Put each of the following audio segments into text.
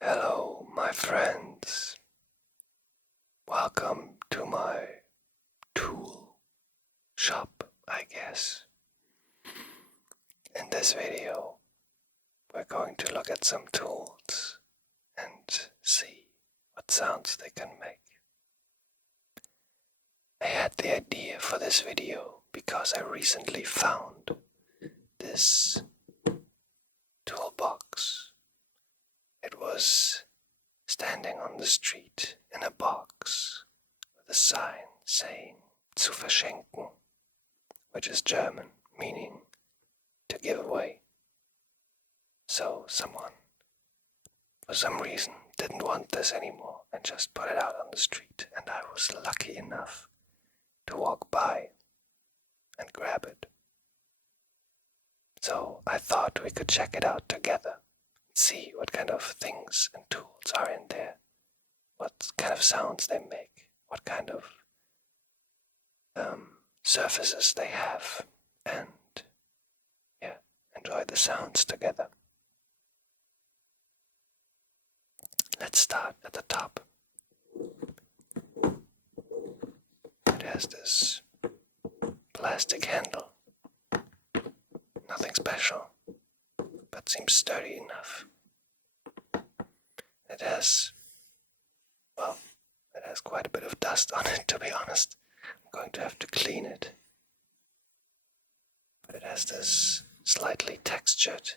Hello, my friends. Welcome to my tool shop, I guess. In this video, we're going to look at some tools and see what sounds they can make. I had the idea for this video because I recently found this toolbox. It was standing on the street in a box with a sign saying zu verschenken, which is German, meaning to give away. So someone, for some reason, didn't want this anymore and just put it out on the street, and I was lucky enough to walk by and grab it. So I thought we could check it out together, see what kind of things and tools are in there, what kind of sounds they make, what kind of surfaces they have, and enjoy the sounds together. Let's start at the top. It has this plastic handle. Nothing special, but seems sturdy enough. It has quite a bit of dust on it, to be honest. I'm going to have to clean it. But it has this slightly textured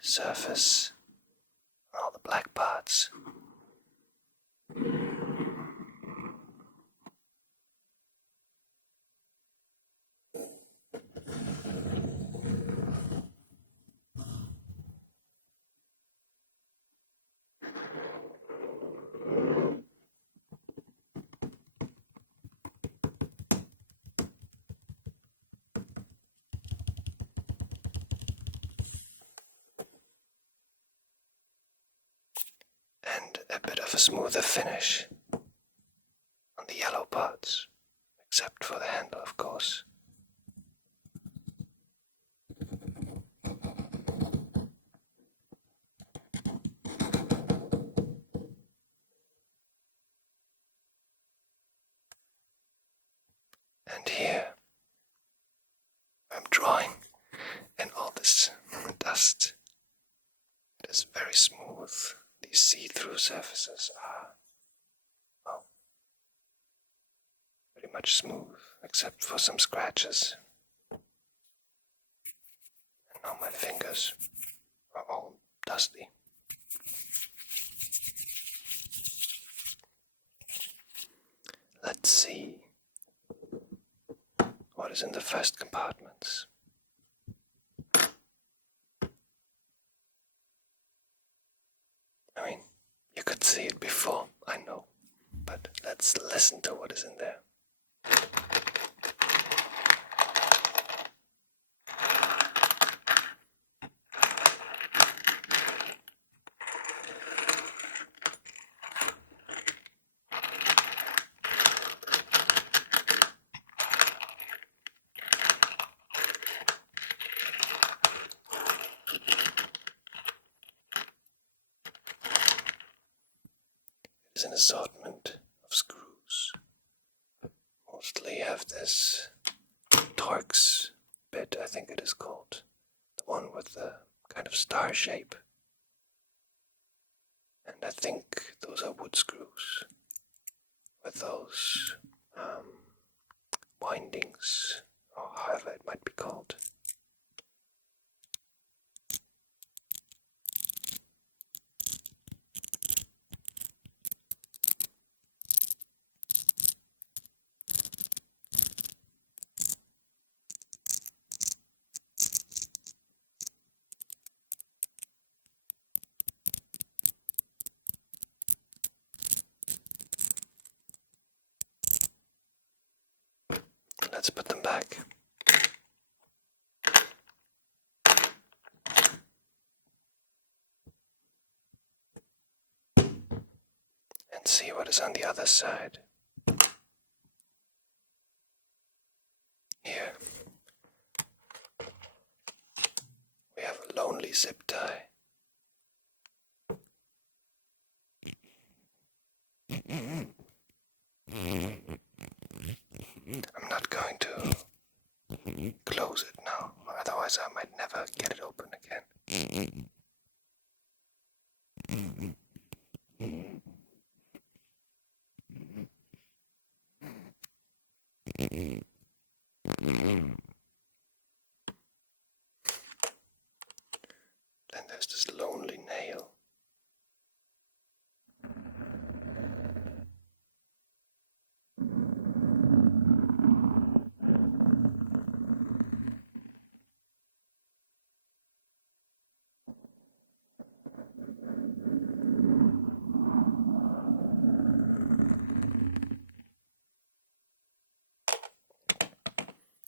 surface, all the black parts. And a bit of a smoother finish on the yellow parts, except for the handle, of course. And here, I'm drawing in all this dust. It is very smooth. These see-through surfaces are, pretty much smooth, except for some scratches. And now my fingers are all dusty. Let's see what is in the first compartments. I mean, you could see it before, I know, but let's listen to what is in there. Is an assortment of screws. Mostly have this Torx bit, I think it is called. The one with the kind of star shape. And I think those are wood screws with those windings, or however it might be called. Let's put them back. And see what is on the other side. Here, we have a lonely zip tie. I'm not going to close it now, otherwise I might never get it open again. Then there's this lonely nail.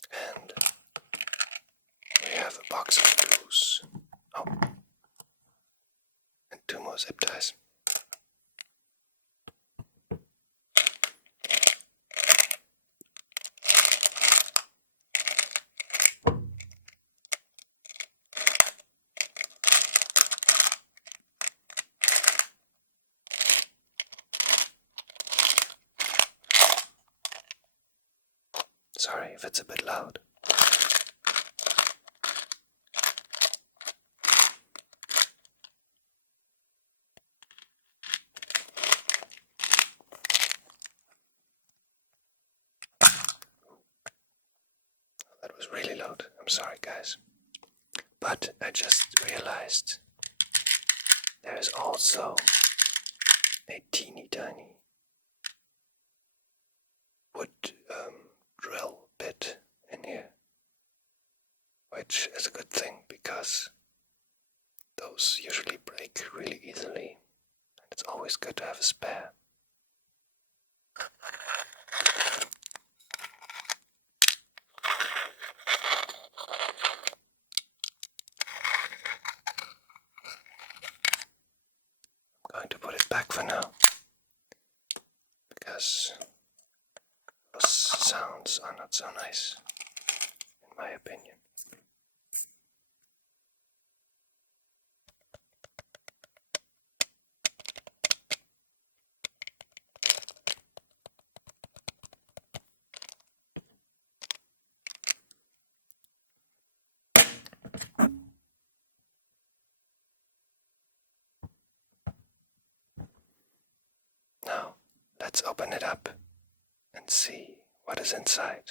And we have a box of glues. Oh, and 2 more zip ties. Sorry if it's a bit loud. That was really loud. I'm sorry, guys. But I just realized there is also a teeny tiny wood drill bit in here, which is a good thing because those usually break really easily, and it's always good to have a spare. I'm going to put it back for now because those sounds are not so nice, in my opinion. Now, let's open it up and see what is inside.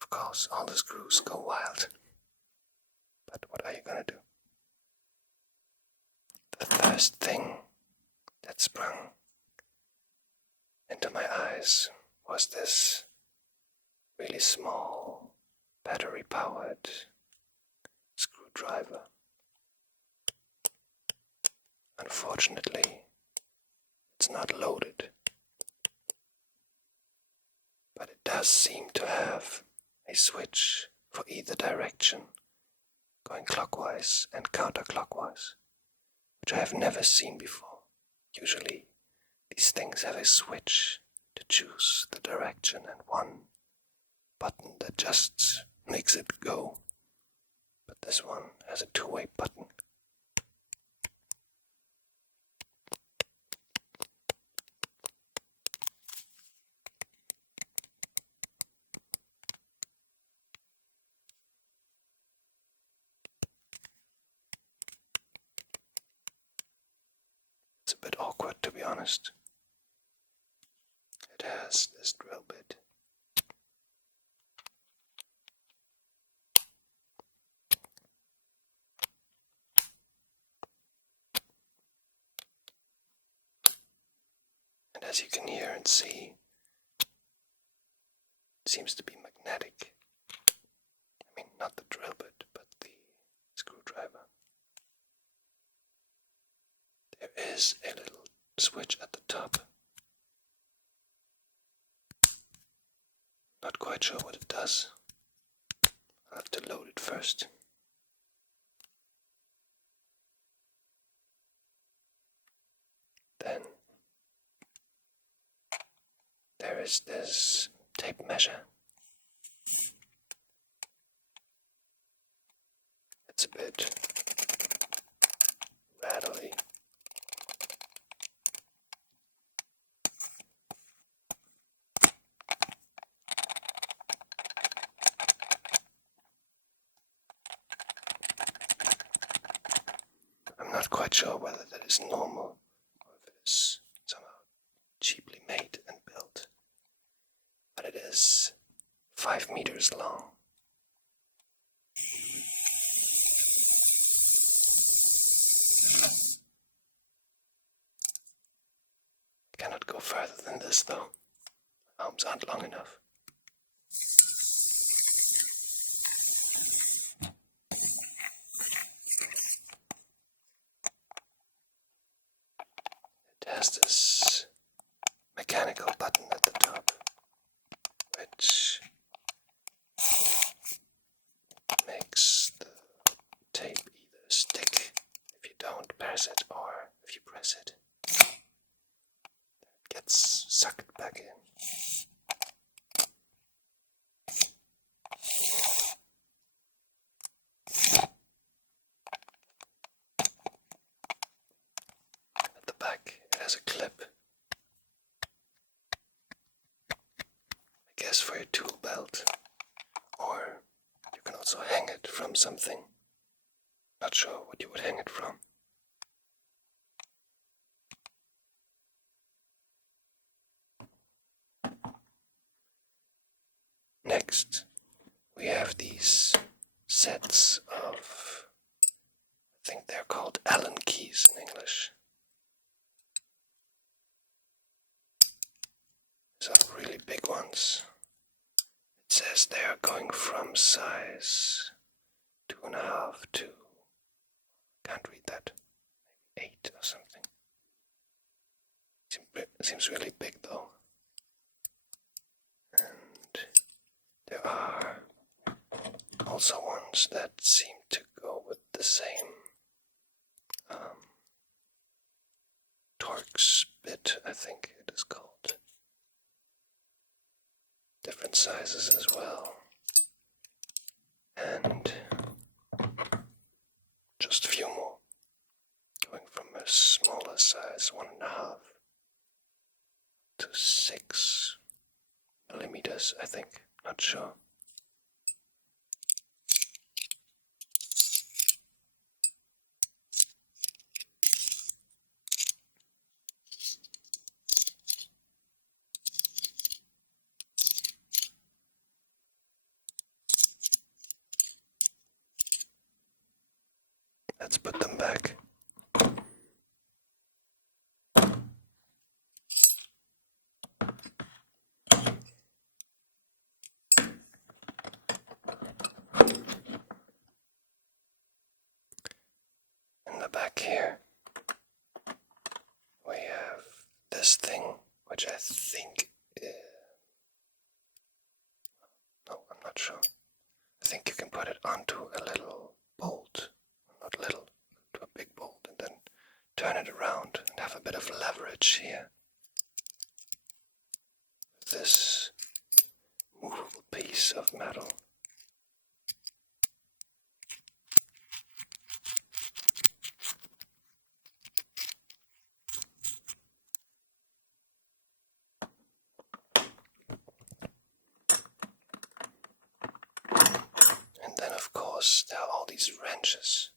Of course, all the screws go wild. But what are you gonna do? The first thing that sprung into my eyes was this really small battery-powered screwdriver. Unfortunately, it's not loaded, but it does seem to have a switch for either direction, going clockwise and counterclockwise, which I have never seen before. Usually, these things have a switch to choose the direction and one button that just makes it go. But this one has a two-way button. It's a bit awkward, to be honest. It has this drill bit. And as you can hear and see, it seems to be magnetic. I mean, not the drill bit, but the screwdriver. There is a little switch at the top. Not quite sure what it does. I'll have to load it. load it first. is this tape measure. It's a bit rattly. I'm not quite sure whether that is normal or if it is somehow cheaply made and built, but it is 5 meters long. I cannot go further than this though. My arms aren't long enough. It has this mechanical button at the top, which makes the tape either stick if you don't press it, or if you press it, it gets sucked back in. At the back, it has a clip, I guess for your tool belt, or you can also hang it from something. Not sure what you would hang it from. Next, we have these sets of, I think they're called Allen keys in English. These are really big ones. It says they are going from size 2.5 to, can't read that, maybe 8 or something. Seems really big though. And there are also ones that seem to go with the same Torx bit, I think it is called. Different sizes as well. And just a few more. Going from a smaller size, 1.5 to 6 millimeters, I think. Not sure. Let's put them back. In the back here, we have this thing, which I think no, I'm not sure. I think you can put it onto a little bolt, not little, to a big bolt, and then turn it around and have a bit of leverage here. This movable piece of metal. And then of course there are all these wrenches.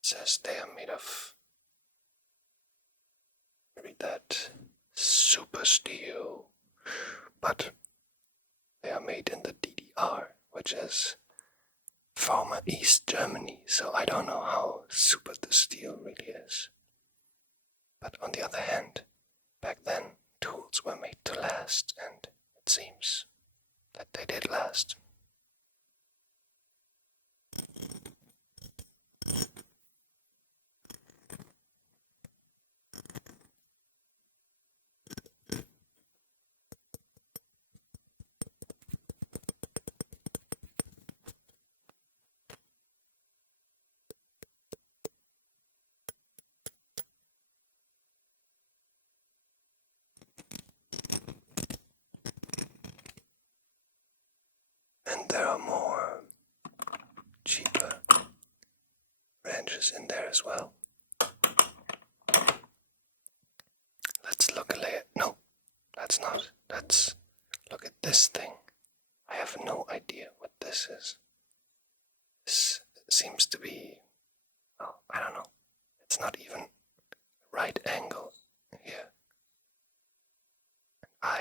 It says they are made of, read that, super steel, but they are made in the DDR, which is former East Germany, so I don't know how super the steel really is. But on the other hand, back then tools were made to last, and it seems that they did last. there are more cheaper wrenches in there as well. Let's look a layer. No, that's not. Let's look at this thing. I have no idea what this is. This seems to be, well, I don't know. It's not even right angle here. I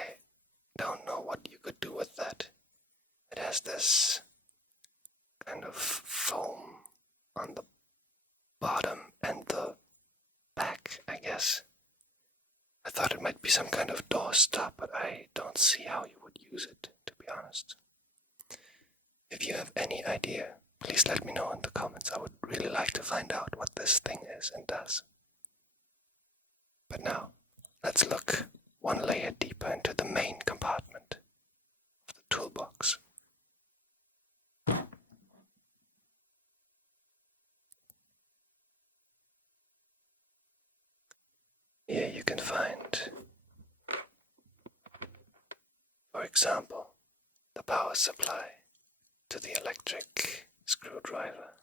don't know what you could do with that. It has this kind of foam on the bottom and the back, I guess. I thought it might be some kind of door stop, but I don't see how you would use it, to be honest. If you have any idea, please let me know in the comments. I would really like to find out what this thing is and does. But now, let's look one layer deeper into the main compartment of the toolbox. Here you can find, for example, the power supply to the electric screwdriver.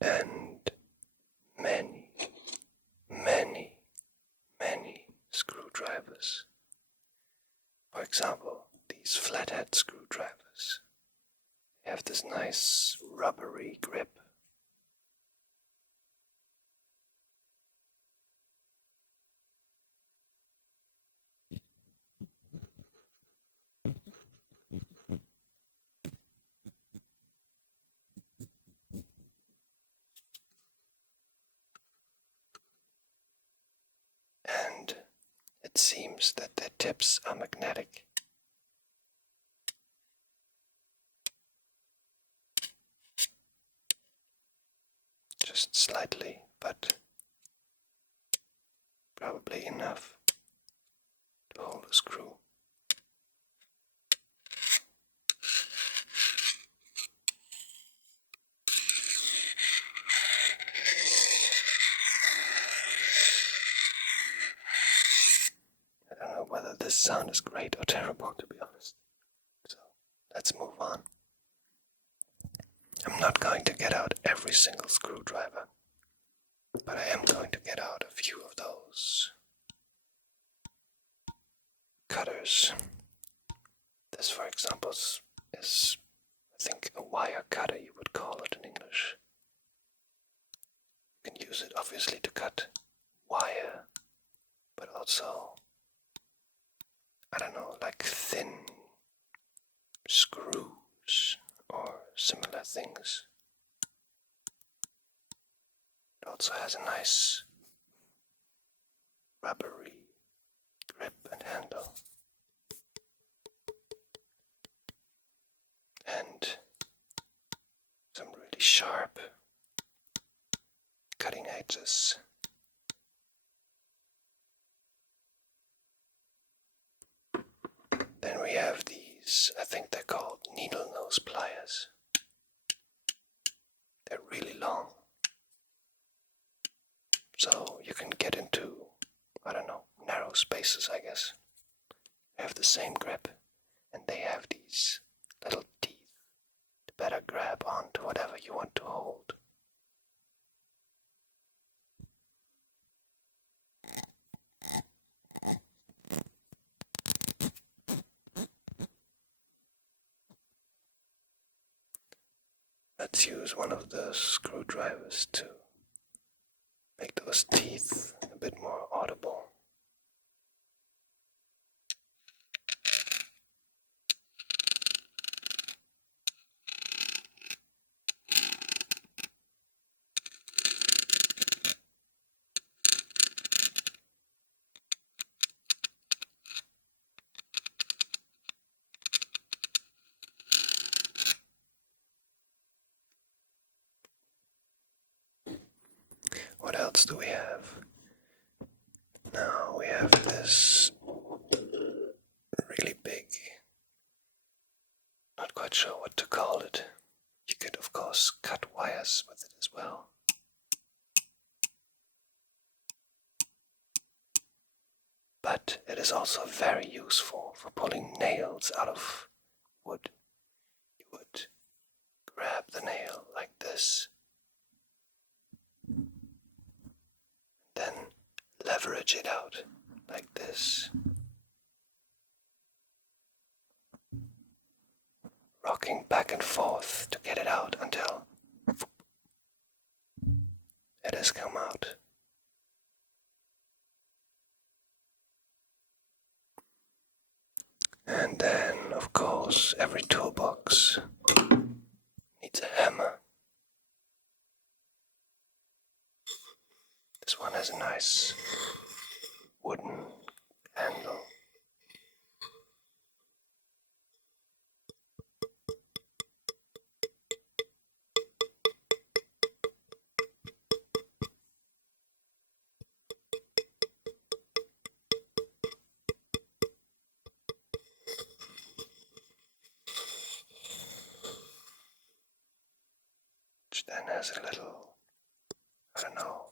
And many, many, many screwdrivers. For example, these flathead screwdrivers. They have this nice rubbery grip. And it seems that their tips are magnetic. Just slightly, but probably enough to hold a screw. I don't know whether this sound is great or terrible, to be honest. So, let's move on. I'm not going to get out every single screwdriver, but I am going to get out a few of those cutters. This, for example, is, I think, a wire cutter, you would call it in English. You can use it, obviously, to cut wire, but also, I don't know, like thin screws or similar things. It also has a nice rubbery grip and handle. And some really sharp cutting edges. Then we have these, I think they're called needle nose pliers. They're really long. So you can get into, I don't know, narrow spaces, I guess. They have the same grip, and they have these little teeth to better grab onto whatever you want to hold. Let's use one of the screwdrivers to make those teeth a bit more audible. what else do we have? Now we have this really big, not quite sure what to call it. You could of course cut wires with it as well. But it is also very useful for pulling nails out of wood. You would grab the nail like this, then leverage it out like this, rocking back and forth to get it out until it has come out. And then, of course, every toolbox needs a hammer. This one has a nice wooden handle. Which then has a little, I don't know,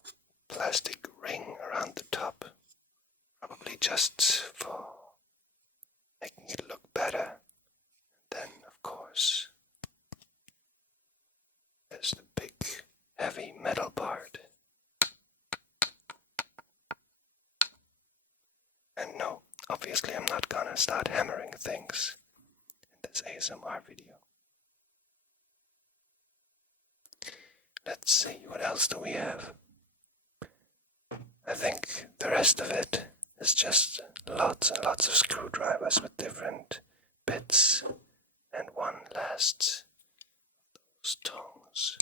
plastic ring around the top. Probably just for making it look better. Then, of course, there's the big, heavy metal part. And no, obviously I'm not gonna start hammering things in this ASMR video. Let's see, what else do we have? I think the rest of it is just lots and lots of screwdrivers with different bits, and one last those tongs,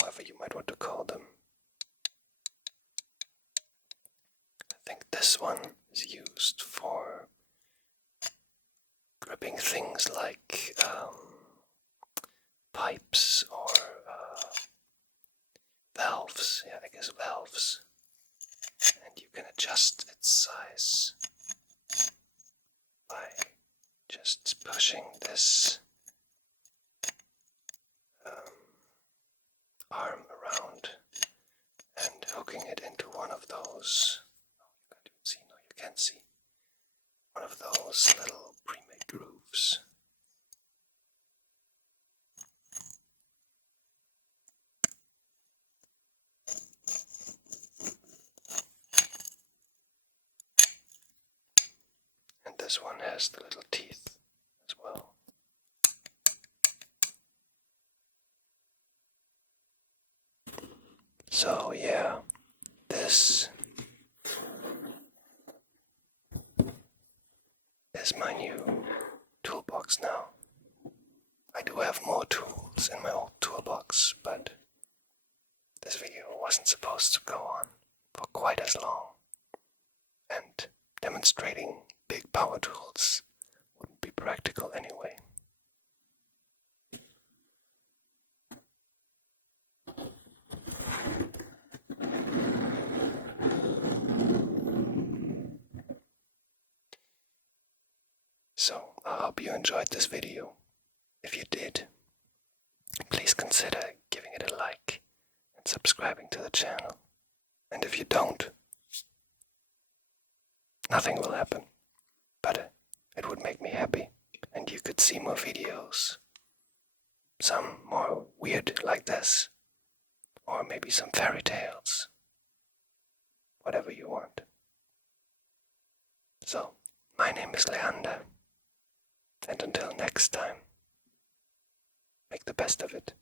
however you might want to call them. I think this one is used for gripping things like pipes or valves. Yeah, I guess valves. And you can adjust its size by just pushing this arm around and hooking it into one of those. Oh, you can't even see. No, you can't see. One of those little pre-made grooves. And this one has the little teeth as well. So yeah, this is my new toolbox now. I do have more tools in my old toolbox, but this video wasn't supposed to go on for quite as long, and demonstrating big power tools wouldn't be practical anyway. So, I hope you enjoyed this video. If you did, please consider giving it a like and subscribing to the channel. And if you don't, nothing will happen, but it would make me happy, and you could see more videos. Some more weird like this, or maybe some fairy tales. Whatever you want. So, my name is Leander, and until next time, make the best of it.